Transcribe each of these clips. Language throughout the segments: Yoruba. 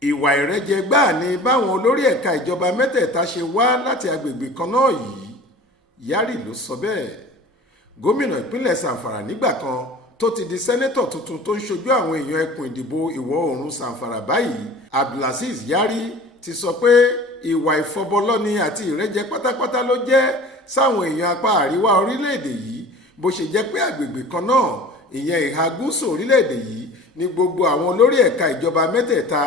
ìwà ìrẹ́jẹ gbáà ni báwọn olórí ẹ̀ka ìjọba mẹ́tẹ̀ẹ̀ta ṣe wá láti agbègbè kan náà yìí. Yari ló sọ bẹ́ẹ̀. Gómìnà ìpínlẹ̀ Zamfara nígbà kan tó ti di sẹ́nẹ́tọ̀ tuntun tó ń ṣojú àwọn èèyàn ẹkùn ìdìbò ìwọ̀ oòrùn Zamfara báyìí, Abdulaziz Yari ti sọ pé ìwà ìfọbọlọ́ni àti ìrẹ́jẹ pátápátá ló jẹ́ sáwọn èèyàn apá àríwá orílẹ̀-èdè yìí, bó ṣe jẹ́ pé agbègbè kan náà ìyẹn ìhà gúúsù orílẹ̀-èdè yìí ní gbogbo àwọn olórí ẹ̀ka ìjọba mẹ́tẹ̀ẹ̀ta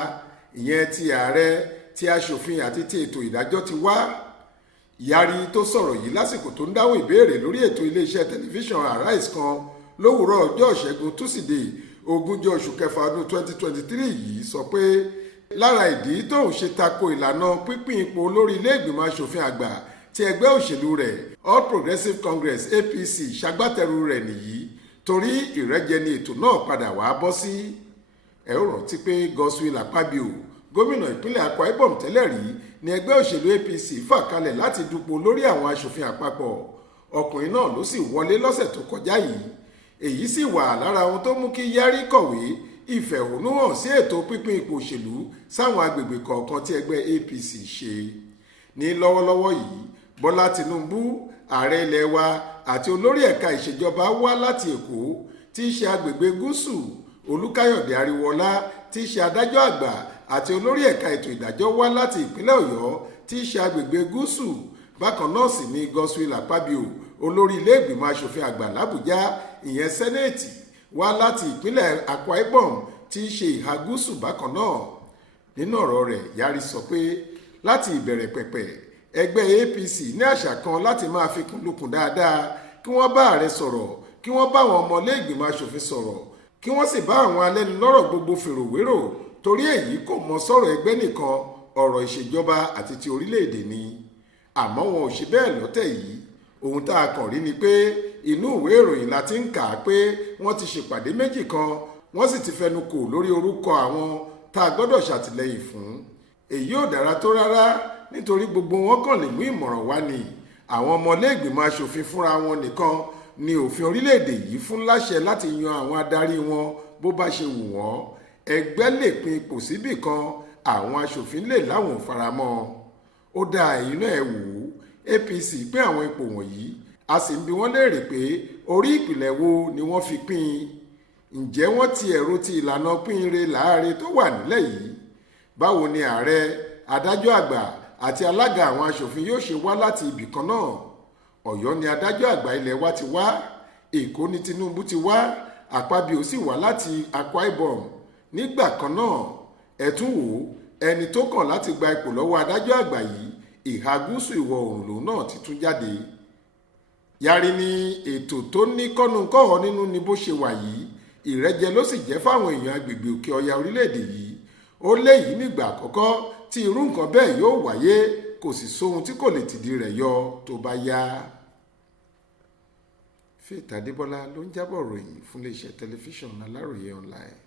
ìyẹn ti ààrẹ, ti aṣòfin àti ti ètò ìdájọ́ ti wá. Yari tó sọ̀rọ̀ yìí lásìkò tó ń dáhùn ìbéèrè lórí ètò iléeṣẹ́ tẹlifíṣàn Arise kan lówùúrọ̀ ọjọ́ ìṣẹ́gun túsídẹ̀ẹ́ 20 oṣù kẹfà ọdún 2023 yìí sọ pé lára ìdí tóun ṣe tako ìlànà pínpín ipò olórí ilé ìgbìmọ̀ aṣòfin àgbà tí ẹgbẹ́ òṣèlú rẹ̀ All Progressives Congress APC ṣagbátẹrù rẹ̀ nìyí torí ìrẹ́jẹ ni ètò náà padà wá bọ́ sí. Ẹ ó rántí pé Godswill Akpabio, gómìnà ìpínlẹ̀ Akwa Ibom tẹ́lẹ̀ rí, ní ẹgbẹ́ òṣèlú APC fà kalẹ̀ láti dupò lórí àwọn aṣòfin àpapọ̀. Ọkùnrin náà ló sì wọlé lọ́sẹ̀ tó kọjá yìí. Èyí sì wà lára ohun tó mú kí Yari kọ̀wé ìfẹ̀hónúhàn sí ètò pínpín ipò òṣèlú sáwọn agbègbè kọ̀ọ̀kan tí ẹgbẹ́ APC ṣe. Ní lọ́wọ́lọ́wọ́ yìí, Bọ́lá Tinubu, ààrẹ ilẹ̀ wa àti olórí ẹ̀ka ìṣèjọba wá láti Èkó tí í ṣe agbègbè gúúsù, Olúkáyọ̀dé Aríwọlá tí í ṣe adájọ́ àgbà àti olórí ẹ̀ka ètò ìdájọ́ wá láti ìpínlẹ̀ Ọ̀yọ́ tí í ṣe agbègbè gúúsù. Bákan náà sì ni Godswill Akpabio, olórí ilé ìgbìmọ̀ aṣòfin àgbà l'Àbújá ìyẹn sẹ́nẹ̀tì, wá láti ìpínlẹ̀ Akwa Ibom tí í ṣe ìhà gúúsù bákan náà. Nínú ọ̀rọ̀ rẹ̀, Yari sọ pé láti ìbẹ̀rẹ̀ pẹ̀pẹ̀ ẹgbẹ́ APC ní àṣà kan láti máa fikùn lukùn dáadáa, kí wọ́n bá ààrẹ sọ̀rọ̀, kí wọ́n bá àwọn ọmọ ilé ìgbìmọ̀ aṣòfin sọ̀rọ̀, kí wọ́n sì bá àwọn alẹ́nulọ́rọ̀ gbogbo fèròwérò, torí èyí kò mọ sọ̀rọ̀ ẹgbẹ́ nìkan, ọ̀rọ̀ ìṣèjọba àti ti orílẹ̀-èdè ni. Àmọ́ wọn ò ṣe bẹ́ẹ̀ lọ́tẹ̀ yìí. Ohun tá a kàn rí ni pé inú ìwé ìròyìn la ti ń kà á pé wọ́n ti ṣèpàdé méjì kan, wọ́n sì ti fẹnu kò lórí orúkọ àwọn tá a gbọ́dọ̀ ṣàtìlẹ́yìn fún. Èyí ò dára tó rárá, nítorí gbogbo wọn kàn lè mú ìmọ̀ràn wá ni. Àwọn ọmọ ilé ìgbìmọ̀ aṣòfin fúnra wọn nìkan ni òfin orílẹ̀-èdè yìí fún láṣẹ láti yan àwọn adarí wọn bó bá ṣe wù wọ́n. Ẹgbẹ́ lè pín ipò síbì kan, àwọn aṣòfin lè láwọn ò faramọ́. Ó dá èyí náà ẹ wò ó. APC pín àwọn ipò wọ̀nyí, a sì ń bi wọ́n léèrè pé orí ìpìlẹ̀ wo ni wọ́n fi pín in. Ǹjẹ́ wọ́n ti ẹ̀rọ ti ìlànà pín ire láàrin tó wà nílẹ̀ yìí? Báwo ni ààrẹ, adájọ́ àgbà àti alága àwọn aṣòfin yóò ṣe wá láti ibì kan náà? Ọ̀yọ́ ni adájọ́ àgbà ilẹ̀ wa ti wá, Èkó ni Tinubu ti wá, Akpabio sì wá láti Akwa Ibom. Nígbà kan náà, ẹ tún wò ó, ẹni tó kàn láti gba ipò lọ́wọ́ adájọ́ àgbà yìí, ìhà gúúsù ìwọ̀ oòrùn lòun náà ti tún jáde. Yari ní ètò tó ní kọ́nu-kọ́họ nínú ni bó ṣe wà yìí, ìrẹ́jẹ ló sì jẹ́ fáwọn èèyàn agbègbè òkè ọya orílẹ̀-èdè yìí. Ó léyìí nígbà àkọ́kọ́ tí irú nǹkan bẹ́ẹ̀ yóò wáyé, kò sì sóhun tí kò lè tìdí rẹ̀ yọ tó bá yá. Faith Adébọ́lá ló ń jábọ̀ ròyìn fún iléeṣẹ́ tẹlifíṣàn Aláròye online.